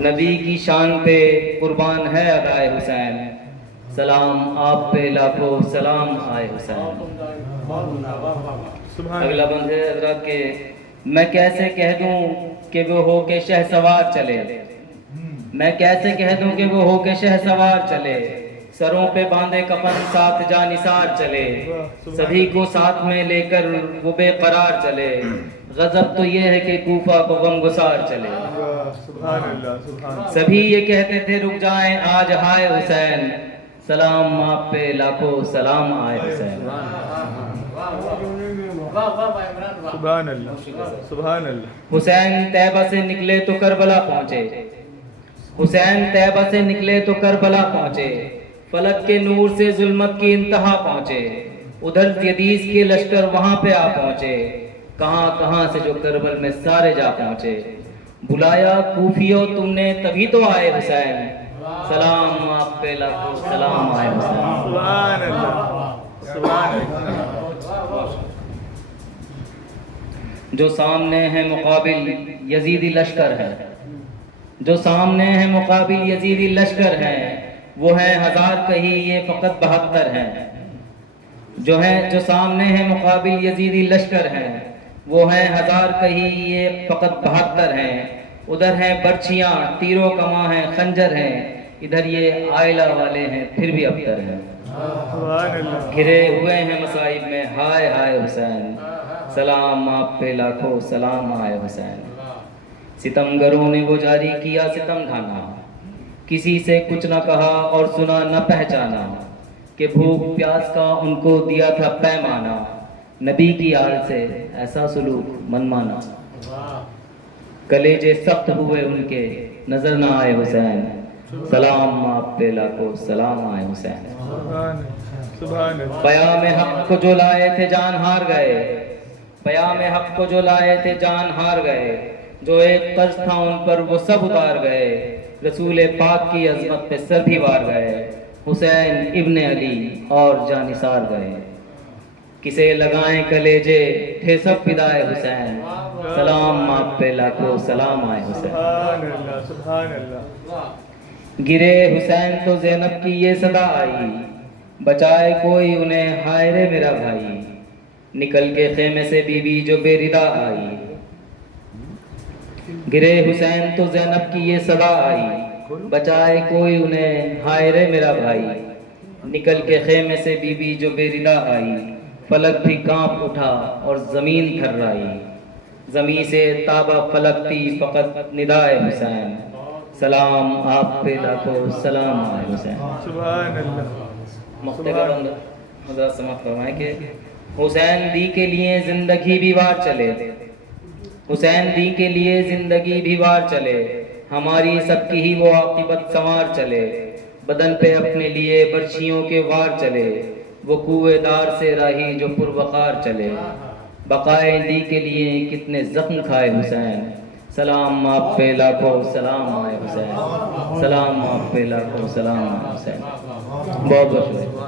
نبی کی شان پہ قربان ہے ادائے حسین، سلام آپ پہ لاکھوں سلام آئے حسین۔ اگلا بند ہے حضرات کہ میں کیسے کہہ دوں کہ وہ ہو کے شہ سوار چلے، میں کیسے کہہ دوں کہ وہ ہو کے شہ سوار چلے، سروں پہ باندھے کفن ساتھ جاں نثار چلے، سبھی کو ساتھ میں لے کر وہ بے قرار چلے، غضب تو یہ ہے کہ کوفہ کو غم گسار چلے۔ سبھی یہ کہتے تھے رک جائیں آج ہائے حسین، سلام آپ پہ لاکھوں سلام آئے حسین۔ سبحان اللہ سبحان اللہ۔ حسین طیبہ سے نکلے تو کربلا پہنچے، حسین طیبہ سے نکلے تو کربلا پہنچے، فلک کے نور سے ظلمت کی انتہا پہنچے، ادھر یزید کے لشکر وہاں پہ آ پہنچے، کہاں کہاں سے جو کربل میں سارے جا پہنچے، بلایا کوفیوں تم نے تبھی تو آئے حسین، سلام آپ پہ لاکھوں سلام آئے حسین۔ سبحان اللہ سبحان اللہ۔ جو سامنے ہے مقابل یزیدی لشکر ہے، جو سامنے ہے مقابل یزیدی لشکر ہے، وہ ہے ہزار کہی یہ فقط 72 ہیں، جو سامنے ہے مقابل یزیدی لشکر ہے، وہ ہے ہزار کہی یہ فقط 72 ہیں، ادھر ہیں برچھیاں تیر و کماں ہیں خنجر ہیں، ادھر یہ آئلہ والے ہیں پھر بھی ابتر ہیں، گھرے ہوئے ہیں مصائب میں ہائے ہائے حسین، سلام آپ پہ لاکھوں سلام آئے حسین۔ ستمگروں نے وہ جاری کیا ستم ڈھانا، کسی سے کچھ نہ کہا اور سنا نہ پہچانا، کہ بھوک پیاس کا ان کو دیا تھا پیمانہ، نبی کی آل سے ایسا سلوک منمانا، کلیجے سخت ہوئے ان کے نظر نہ آئے حسین، سلام آپ پہ لاکھوں سلام آئے حسین۔ پیام حق کو جو لائے تھے جان ہار گئے، پیام حق کو جو لائے تھے جان ہار گئے، جو ایک قرض تھا ان پر وہ سب اتار گئے، رسول پاک کی عظمت پہ سر بھی وار گئے، حسین ابن علی اور جانثار گئے، کسے لگائیں کلیجے تھے سب فدائے حسین، سلام آپ پہ لاکھوں سلام آئے حسین۔ سبحان اللہ۔ گرے حسین تو زینب کی یہ صدا آئی، بچائے کوئی انہیں ہائے رے میرا بھائی، نکل کے خیمے سے بی بی جو بے ردا آئی، گرے حسین تو زینب کی یہ صدا آئی، بچائے کوئی انہیں ہائے رے میرا بھائی، نکل کے خیمے سے بی بی جو بے ردا آئی، فلک بھی کانپ اٹھا اور زمین تھرائی، زمین سے تابہ فلک تھی فقط ندائے حسین، سلام آپ پہ لاکھوں سلام آئے حسین۔ سبحان اللہ۔ مختگا بند حضرت سماعت فرمائیں کہ حسین دی کے لیے زندگی بھی وار چلے، حسین دی کے لیے زندگی بھی وار چلے، ہماری سب کی ہی وہ عاقبت سنوار چلے، بدن پہ اپنے لیے برچھیوں کے وار چلے، وہ کوئے دار سے راہی جو پروقار چلے، بقائے دی کے لیے کتنے زخم کھائے حسین، سلام آپ پہ لاکھوں سلام آئے حسین، سلام آپ پہ لاکھوں سلام آئے حسین۔ بہت بہت شکریہ۔